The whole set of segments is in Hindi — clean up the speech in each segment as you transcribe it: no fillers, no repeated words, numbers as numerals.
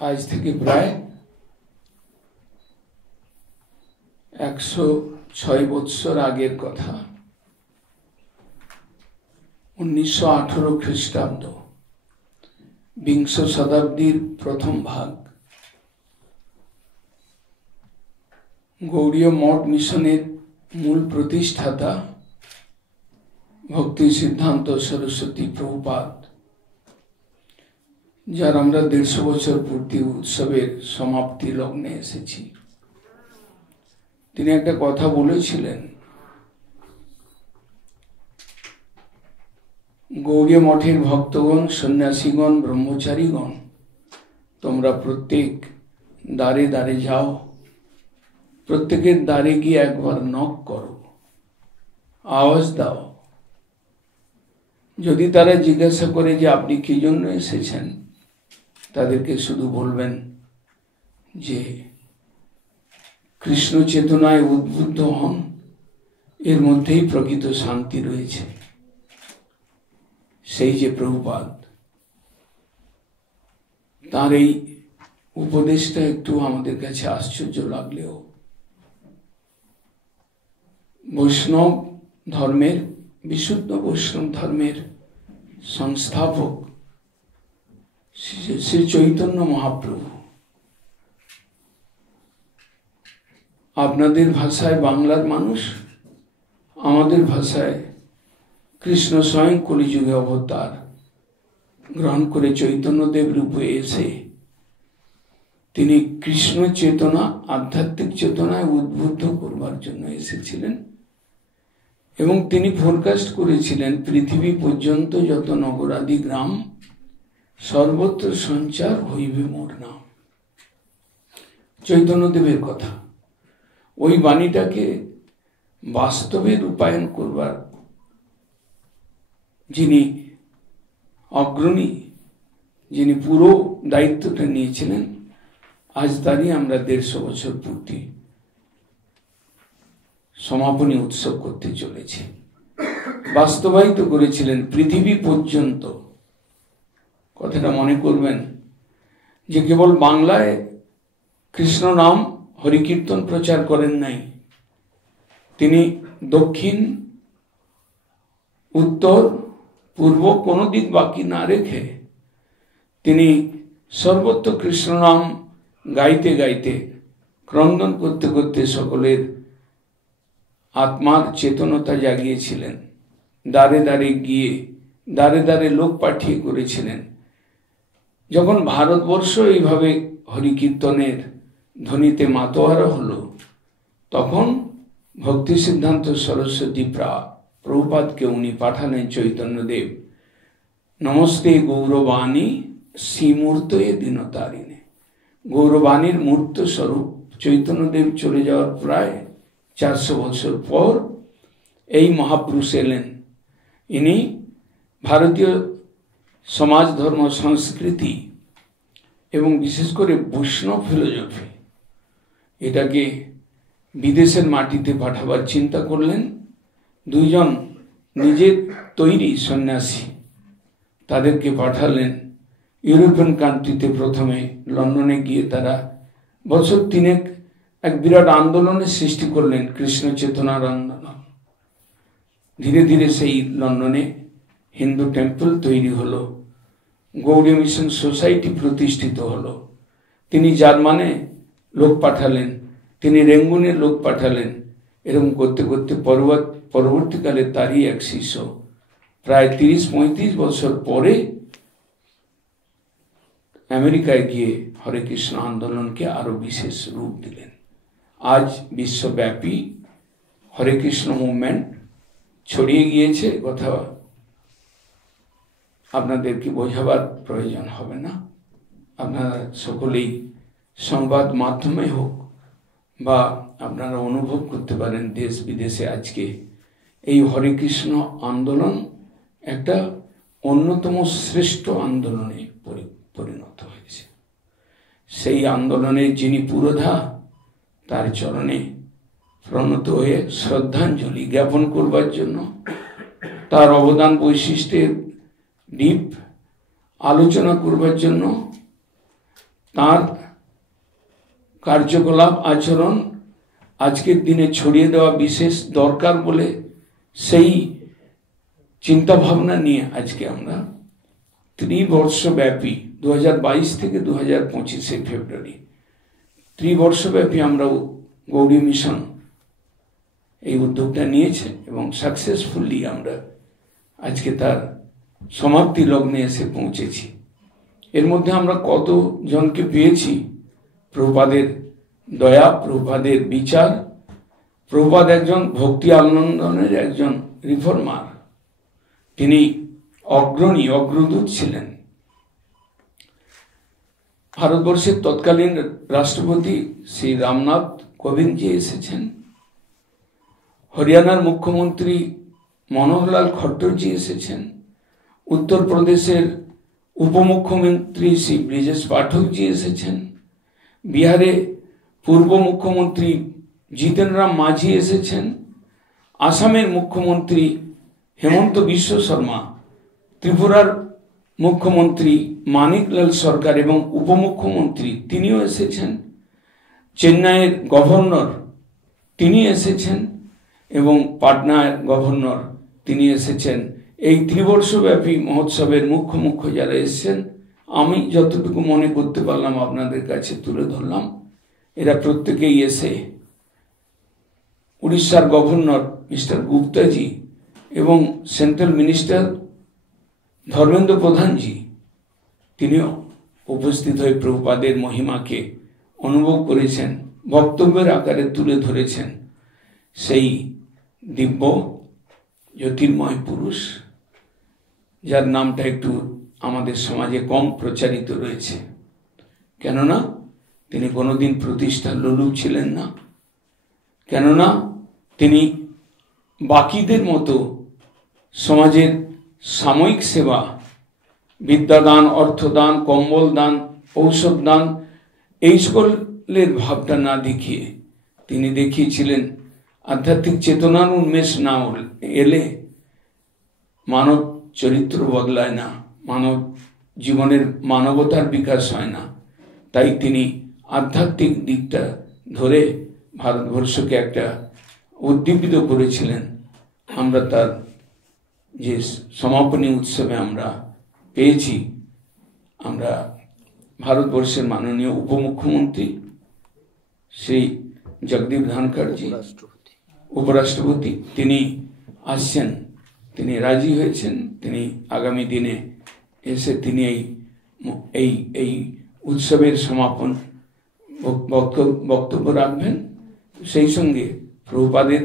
আজ থেকে প্রায় 106 বৎসর আগের কথা। 1918 খ্রিস্টাব্দ, বিংশ শতাব্দীর প্রথম ভাগ। গৌড়ীয় মঠ মিশনের মূল প্রতিষ্ঠাতা ভক্তি সিদ্ধান্ত সরস্বতী প্রভুপাদ, যার আমরা 150 বছর পূর্তি উৎসবের সমাপ্তি লগ্নে এসেছি, তিনি একটা কথা বলেছিলেন, গৌড়ীয় মঠের ভক্তগণ, সন্ন্যাসীগণ, ব্রহ্মচারীগণ, তোমরা প্রত্যেক দ্বারে দ্বারে যাও, প্রত্যেকের দ্বারে গিয়ে একবার নক করো, আওয়াজ দাও। যদি তারা জিজ্ঞাসা করে যে আপনি কি জন্য এসেছেন, তাদেরকে শুধু বলবেন যে কৃষ্ণ চেতনায় উদ্বুদ্ধ হন, এর মধ্যেই প্রকৃত শান্তি রয়েছে। সেই যে প্রভুপাদ, তার এই উপদেশটা একটু আমাদের কাছে আশ্চর্য লাগলেও বৈষ্ণব ধর্মের, বিশুদ্ধ বৈষ্ণব ধর্মের সংস্থাপক শ্রী চৈতন্য মহাপ্রভু আপনাদের ভাষায় বাংলার মানুষ, আমাদের ভাষায় কৃষ্ণ স্বয়ং কলিযুগে অবতার গ্রহণ করে চৈতন্যদেব রূপে এসে তিনি কৃষ্ণ চেতনা, আধ্যাত্মিক চেতনায় উদ্বুদ্ধ করবার জন্য এসেছিলেন। এবং তিনি ফোরকাস্ট করেছিলেন পৃথিবী পর্যন্ত যত নগরাদি গ্রাম, সর্বত্র সঞ্চার হইবে মোর নাম। চৈতন্যদেবের কথা, ওই বাণীটাকে বাস্তবে রূপায়ণ করবার যিনি অগ্রণী, যিনি পুরো দায়িত্বটা নিয়েছিলেন, আজ তারই আমরা 150 বছর পূর্তি সমাপনী উৎসব করতে চলেছি। বাস্তবায়িত করেছিলেন পৃথিবী পর্যন্ত। কথাটা মনে করবেন যে কেবল বাংলায় কৃষ্ণ নাম হরিকীর্তন প্রচার করেন নাই, তিনি দক্ষিণ, উত্তর, পূর্ব কোনো দিক বাকি না রেখে তিনি সর্বত্র কৃষ্ণ নাম গাইতে গাইতে, ক্রন্দন করতে করতে সকলের আত্মার চেতনতা জাগিয়েছিলেন। দ্বারে দ্বারে গিয়ে, দ্বারে দ্বারে লোক পাঠিয়ে করেছিলেন। যখন ভারতবর্ষ এইভাবে হরিকীর্তনের ধ্বনিতে মাতোয়ারা হলো, তখন ভক্তি সিদ্ধান্ত সরস্বতী প্রভুপাদকে উনি পাঠালেন চৈতন্যদেব, নমস্তে গৌরবাণী শ্রীমূর্তয়ে দীনতারিণে। গৌরবাণীর মূর্ত স্বরূপ চৈতন্যদেব চলে যাওয়ার প্রায় 400 বছর পর এই মহাপুরুষ এলেন। ইনি ভারতীয় সমাজ, ধর্ম, সংস্কৃতি এবং বিশেষ করে বৈষ্ণব ফিলোসফি, এটাকে বিদেশের মাটিতে পাঠাবার চিন্তা করলেন। 2 জন নিজের তৈরি সন্ন্যাসী, তাদেরকে পাঠালেন ইউরোপিয়ান কান্ট্রিতে। প্রথমে লন্ডনে গিয়ে তারা বছর 3 এক বিরাট আন্দোলনের সৃষ্টি করলেন, কৃষ্ণ চেতনার আন্দোলন। ধীরে ধীরে সেই লন্ডনে হিন্দু টেম্পল তৈরি হলো, গৌড়ীয় মিশন সোসাইটি প্রতিষ্ঠিত হলো। তিনি জার্মানে লোক পাঠালেন, তিনি রেঙ্গুনে লোক পাঠালেন। এরকম করতে করতে পরবর্তীকালে তারই এক শিষ্য প্রায় 30-35 বছর পরে আমেরিকায় গিয়ে হরে কৃষ্ণ আন্দোলনকে আরো বিশেষ রূপ দিলেন। আজ বিশ্বব্যাপী হরে কৃষ্ণ মুভমেন্ট ছড়িয়ে গিয়েছে। কথা আপনাদেরকে বোঝাবার প্রয়োজন হবে না। আপনারা সকলেই সংবাদ মাধ্যমে হোক বা আপনারা অনুভব করতে পারেন, দেশ বিদেশে আজকে এই হরে কৃষ্ণ আন্দোলন একটা অন্যতম শ্রেষ্ঠ আন্দোলনে পরিণত হয়েছে। সেই আন্দোলনের যিনি পুরোধা, তার চরণে প্রণত হয়ে শ্রদ্ধাঞ্জলি জ্ঞাপন করবার জন্য, তার অবদান বৈশিষ্ট্যের ডিপ আলোচনা করবার জন্য, তার কার্যকলাপ আচরণ আজকের দিনে ছড়িয়ে দেওয়া বিশেষ দরকার বলে সেই চিন্তা ভাবনা নিয়ে আজকে আমরা ত্রিবর্ষব্যাপী 2022 থেকে 2025 ফেব্রুয়ারি ত্রিবর্ষব্যাপী আমরা গৌড়ী মিশন এই উদ্যোগটা নিয়েছে এবং সাকসেসফুলি আমরা আজকে তার সমাপ্তি লগ্নে এসে পৌঁছেছি। এর মধ্যে আমরা কতজনকে পেয়েছি, প্রভুপাদের দয়া, প্রভুপাদের বিচার। প্রভুপাদ একজন ভক্তি আন্দোলনের একজন রিফর্মার, তিনি অগ্রদূত ছিলেন। ভারতবর্ষের তৎকালীন রাষ্ট্রপতি শ্রী রামনাথ কোবিন্দজি এসেছেন, হরিয়ানার মুখ্যমন্ত্রী মনোহরলাল খট্টরজি এসেছেন, উত্তরপ্রদেশের উপমুখ্যমন্ত্রী শ্রী ব্রিজেশ পাঠকজি এসেছেন, বিহারে পূর্ব মুখ্যমন্ত্রী জিতেন রাম মাঝি এসেছেন, আসামের মুখ্যমন্ত্রী হেমন্ত বিশ্ব শর্মা, ত্রিপুরার মুখ্যমন্ত্রী মানিকলাল সরকার এবং উপমুখ্যমন্ত্রী তিনিও এসেছেন, চেন্নাইয়ের গভর্নর তিনি এসেছেন এবং পাটনার গভর্নর তিনি এসেছেন। এই ত্রিবর্ষব্যাপী মহোৎসবের মুখ্য যারা এসেছেন, আমি যতটুকু মনে করতে পারলাম আপনাদের কাছে তুলে ধরলাম। এরা প্রত্যেকেই এসে উড়িষ্যার গভর্নর মিস্টার গুপ্তাজি এবং সেন্ট্রাল মিনিস্টার ধর্মেন্দ্র প্রধানজি তিনিও উপস্থিত হয়ে প্রভুপাদের মহিমাকে অনুভব করেছেন, বক্তব্যের আকারে তুলে ধরেছেন। সেই দিব্য জ্যোতির্ময় পুরুষ যার নামটা একটু আমাদের সমাজে কম প্রচারিত রয়েছে, কেননা তিনি কোনোদিন প্রতিষ্ঠার লোলুপ ছিলেন না, কেননা তিনি বাকিদের মতো সমাজের সাময়িক সেবা, বিদ্যাদান, অর্থদান, কম্বল দান, ঔষধ দান এই সকলের ভাবটা না দেখিয়ে তিনি দেখিয়েছিলেন আধ্যাত্মিক চেতনার উন্মেষ না এলে মানব চরিত্র বদলায় না, মানব জীবনের মানবতার বিকাশ হয় না। তাই তিনি আধ্যাত্মিক দিকটা ধরে ভারতবর্ষকে একটা উদ্দীপিত করেছিলেন। আমরা তার যে সমাপনী উৎসবে আমরা পেয়েছি, আমরা ভারতবর্ষের মাননীয় উপমুখ্যমন্ত্রী শ্রী জগদীপ ধনখড়জি, উপরাষ্ট্রপতি, তিনি আসছেন, তিনি রাজি হয়েছেন, তিনি আগামী দিনে এসে তিনি এই উৎসবের সমাপন বক্তব্য রাখবেন। সেই সঙ্গে প্রভুপাদের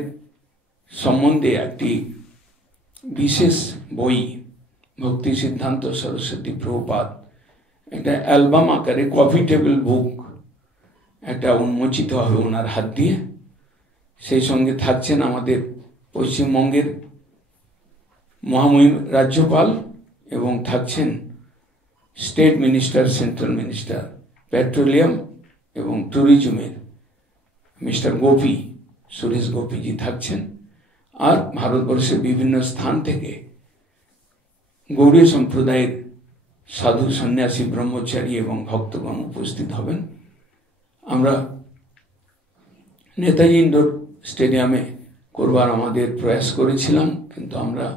সম্বন্ধে একটি বিশেষ বই, ভক্তি সিদ্ধান্ত সরস্বতী প্রভুপাদ, একটা অ্যালবাম আকারে কফি টেবিল বুক একটা উন্মোচিত হবে ওনার হাত দিয়ে। সেই সঙ্গে থাকছেন আমাদের পশ্চিমবঙ্গের মহামহিম রাজ্যপাল এবং থাকছেন state minister, central minister petroleum এবং ট্যুরিজমের মিস্টার গোপী, সুরেশ গোপীজি থাকছেন। আর ভারতবর্ষের বিভিন্ন স্থান থেকে গৌড়ীয় সম্প্রদায়ের সাধু, সন্ন্যাসী, ব্রহ্মচারী এবং ভক্তগণ উপস্থিত হবেন। আমরা নেতাজি ইন্ডোর স্টেডিয়ামে করবার আমাদের প্রয়াস করেছিলাম, কিন্তু আমরা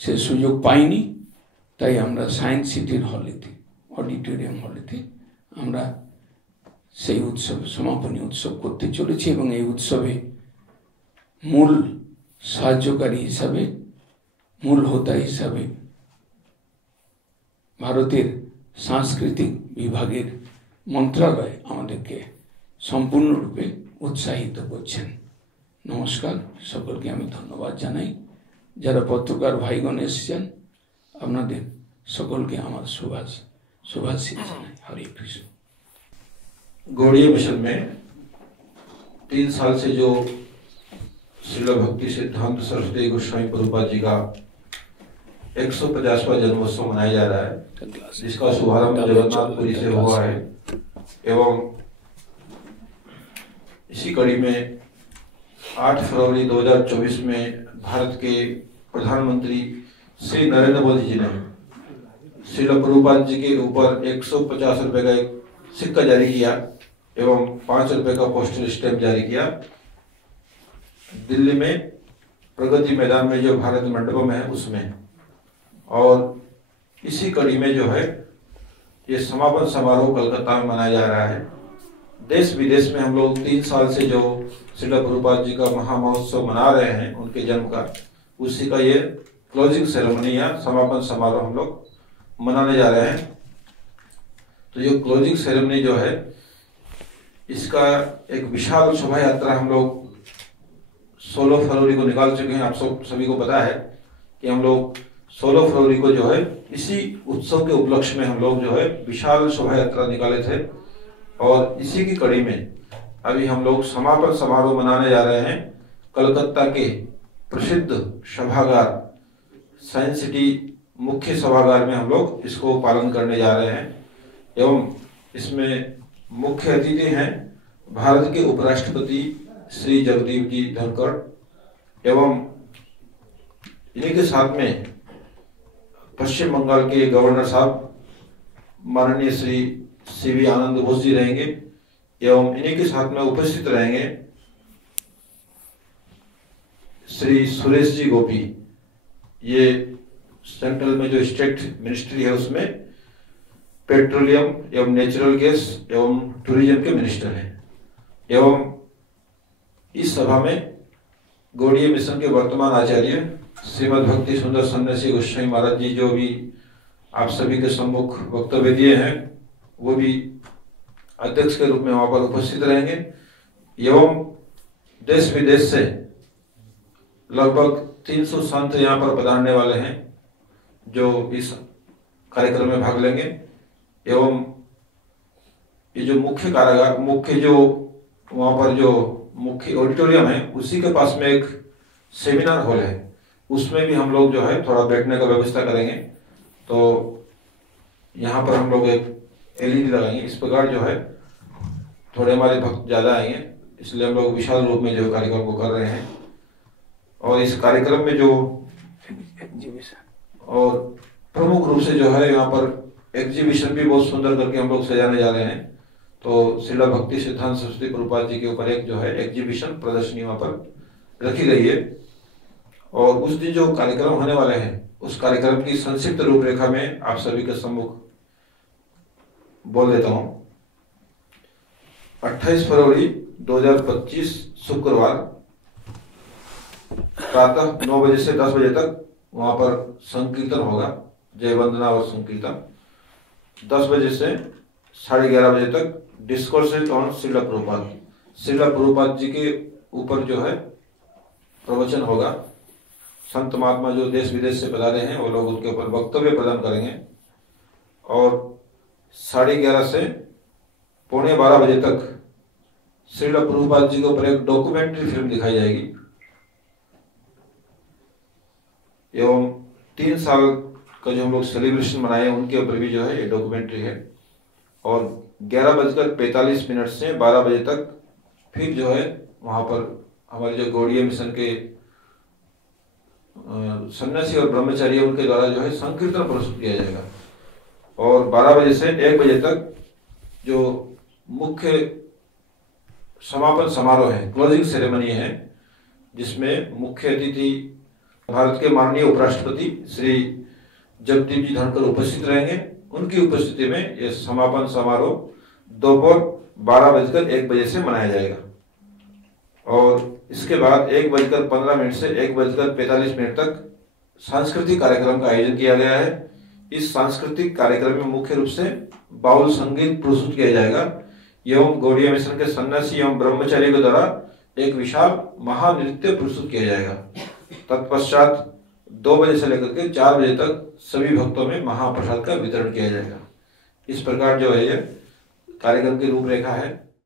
সে সুযোগ পাইনি। তাই আমরা সায়েন্স সিটির হলেতে, অডিটোরিয়াম হলেতে আমরা সেই উৎসব, সমাপনী উৎসব করতে চলেছি এবং এই উৎসবে মূল সাহায্যকারী হিসাবে, মূল হোতা হিসাবে ভারতের সাংস্কৃতিক বিভাগের মন্ত্রণালয় আমাদেরকে সম্পূর্ণরূপে উৎসাহিত করছেন। নমস্কার, সকলকে আমি ধন্যবাদ জানাই। যারা পত্রকার ভাইগণ এসেছেন, আপনাদের সকলকে আমার शुभाशीष জানাই। हरे कृष्ण। गौड़ीय मिशन में 3 साल से जो श्रील भक्ति सिद्धांत सरस्वती गोस्वामी प्रभुपाद जी का 150वां जन्मोत्सव मनाया जा रहा है, जिसका शुभारंभ जगन्नाथपुरी से हुआ है। एवं इसी कड़ी में 8 फरवरी 2024 में भारत के प्रधानमंत्री श्री नरेंद्र मोदी जी ने श्रील प्रभुपाद जी के ऊपर 150 रुपए का एक सिक्का जारी किया एवं 5 रुपए का पोस्टल स्टैम्प जारी किया। दिल्ली में प्रगति मैदान में जो भारत मंडपम है उसमें, और इसी कड़ी में जो है ये समापन समारोह कलकत्ता में मनाया जा रहा है। देश विदेश में हम लोग 3 साल से जो श्रील प्रभुपाद जी का महामहोत्सव मना रहे हैं उनके जन्म का, उसी का ये क्लोजिंग सेरेमनी या समापन समारोह हम लोग मनाने जा रहे हैं। तो ये क्लोजिंग सेरेमनी जो है इसका एक विशाल शोभा यात्रा हम लोग 16 फरवरी को निकाल चुके हैं। आप सब सभी को पता है कि हम लोग 16 फरवरी को जो है इसी उत्सव के उपलक्ष्य में हम लोग जो है विशाल शोभा यात्रा निकाले थे, और इसी की कड़ी में अभी हम लोग समापन समारोह मनाने जा रहे हैं। कलकत्ता के प्रसिद्ध सभागार साइंस सिटी मुख्य सभागार में हम लोग इसको पालन करने जा रहे हैं, एवं इसमें मुख्य अतिथि हैं भारत के उपराष्ट्रपति श्री जगदीप जी धनखड़, एवं इन्हीं के साथ में पश्चिम बंगाल के गवर्नर साहब माननीय श्री सीवी आनंद बोस जी रहेंगे, एवं इन्हीं के साथ में उपस्थित रहेंगे श्री सुरेश जी गोपी, ये सेंट्रल में जो स्टेट मिनिस्ट्री है उसमें पेट्रोलियम एवं नेचुरल गैस एवं टूरिज्म के मिनिस्टर हैं। एवं इस सभा में गौड़ीय मिशन के वर्तमान आचार्य श्रीमद भक्ति सुंदर सन्यासी गोस्वामी महाराज जी जो भी आप सभी के सम्मुख वक्तव्य दिए हैं वो भी अध्यक्ष के रूप में वहां पर उपस्थित रहेंगे, एवं देश विदेश से लगभग 300 संत यहाँ पर पधारने वाले हैं जो इस कार्यक्रम में भाग लेंगे। एवं ये जो मुख्य कारागार मुख्य जो वहां पर जो मुख्य ऑडिटोरियम है उसी के पास में एक सेमिनार हॉल है, उसमें भी हम लोग जो है थोड़ा बैठने का व्यवस्था करेंगे। तो यहाँ पर हम लोग एक LED लगाएंगे। इस प्रकार जो है थोड़े हमारे भक्त ज्यादा आएंगे, इसलिए हम लोग विशाल रूप में जो कार्यक्रम को कर रहे हैं। और इस कार्यक्रम में जो और प्रमुख रूप से जो है यहाँ पर एग्जीबिशन भी बहुत सुंदर करके हम लोग सजाने जा रहे हैं। तो श्रील भक्ति सिद्धांत सरस्वती प्रभुपाद जी के ऊपर एक जो है एग्जीबिशन प्रदर्शनी वहां पर रखी गई है। और उस दिन जो कार्यक्रम होने वाले हैं उस कार्यक्रम की संक्षिप्त रूपरेखा में आप सभी के सम्मुख बोल देता हूं। 28 फरवरी 2025 शुक्रवार प्रातः 9 बजे से 10 बजे तक वहां पर संकीर्तन होगा, जय वंदना और संकीर्तन। 10 बजे से 11:30 बजे तक डिस्कोर्सेस ऑन श्रील प्रभुपाद, श्रील प्रभुपाद जी के ऊपर जो है प्रवचन होगा। संत महात्मा जो देश विदेश से पधारे हैं वो लोग उनके ऊपर वक्तव्य प्रदान करेंगे। और 11:30 से 11:45 बजे तक श्रील प्रभुपाद जी के ऊपर एक डॉक्यूमेंट्री फिल्म दिखाई जाएगी। एवं 3 साल का जो हम लोग सेलिब्रेशन मनाए उनके ऊपर भी जो है ये डॉक्यूमेंट्री है। और 11:45 से 12 बजे तक फिर जो है वहां पर हमारे जो गौड़ीय मिशन के सन्यासी और ब्रह्मचारी उनके द्वारा जो है संकीर्तन प्रस्तुत किया जाएगा। और 12 बजे से 1 बजे तक जो मुख्य समापन समारोह है, क्लोजिंग सेरेमनी है, जिसमें मुख्य अतिथि भारत के माननीय उपराष्ट्रपति श्री जगदीप जी धनखड़ उपस्थित रहेंगे। उनकी उपस्थिति में यह समापन समारोह दोपहर 12:01 बजे से मनाया जाएगा। और इसके बाद 1:15 से 1:45 तक सांस्कृतिक कार्यक्रम का आयोजन किया गया है। इस सांस्कृतिक कार्यक्रम में मुख्य रूप से बाउल संगीत प्रस्तुत किया जाएगा एवं गौड़ीय मिशन के सन्यासी एवं ब्रह्मचारी के द्वारा एक विशाल महानृत्य प्रस्तुत किया जाएगा। तत्पश्चात 2 बजे से लेकर के 4 बजे तक सभी भक्तों में महाप्रसाद का वितरण किया जाएगा। इस प्रकार जो है ये कार्यक्रम की रूपरेखा है।